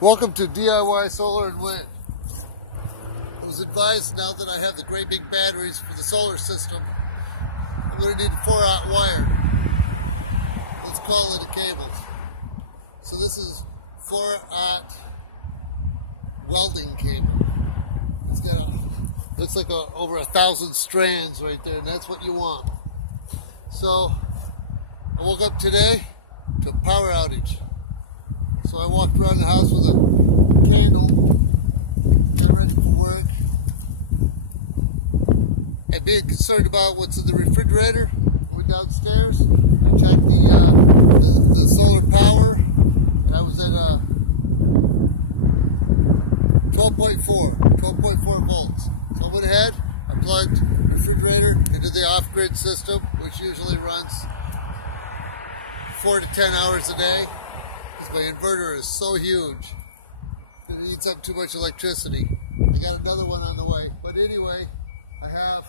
Welcome to DIY Solar and Wind. I was advised, now that I have the great big batteries for the solar system, I'm going to need 4-aught wire. Let's call it a cable. So this is 4-aught welding cable. It's got looks like over 1,000 strands right there, and that's what you want. So I woke up today to a power outage. So I walked around the house with a candle, getting ready for work, and being concerned about what's in the refrigerator. Went downstairs, I checked the solar power, and I was at 12.4 volts. So I went ahead, I plugged the refrigerator into the off-grid system, which usually runs 4 to 10 hours a day. My inverter is so huge, it eats up too much electricity. I got another one on the way, but anyway, I have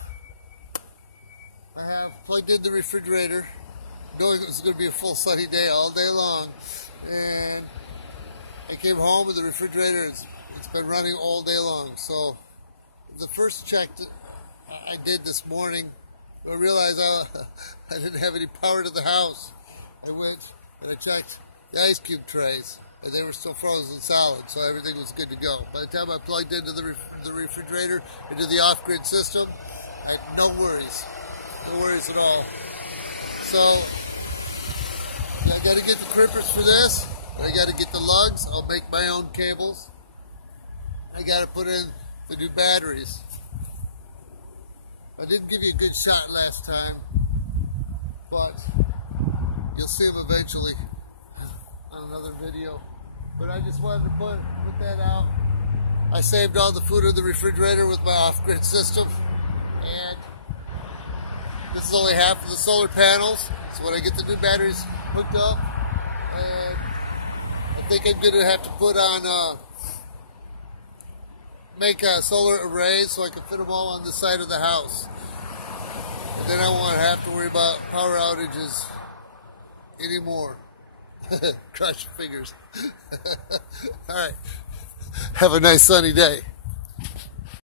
plugged in the refrigerator, knowing it was going to be a full sunny day all day long, and I came home and the refrigerator it's been running all day long. So the first check that I did this morning, I realized I didn't have any power to the house. I went and I checked the ice cube trays, and they were still frozen solid, so everything was good to go. By the time I plugged into the refrigerator, into the off-grid system, I had no worries at all. So I got to get the crimpers for this, but I got to get the lugs. I'll make my own cables. I got to put in the new batteries. I didn't give you a good shot last time, but you'll see them eventually on another video. But I just wanted to put that out. I saved all the food in the refrigerator with my off-grid system, and this is only half of the solar panels. So when I get the new batteries hooked up, and I think I'm going to have to put on make solar arrays so I can fit them all on the side of the house, and then I won't have to worry about power outages anymore. Cross your fingers. All right. Have a nice sunny day.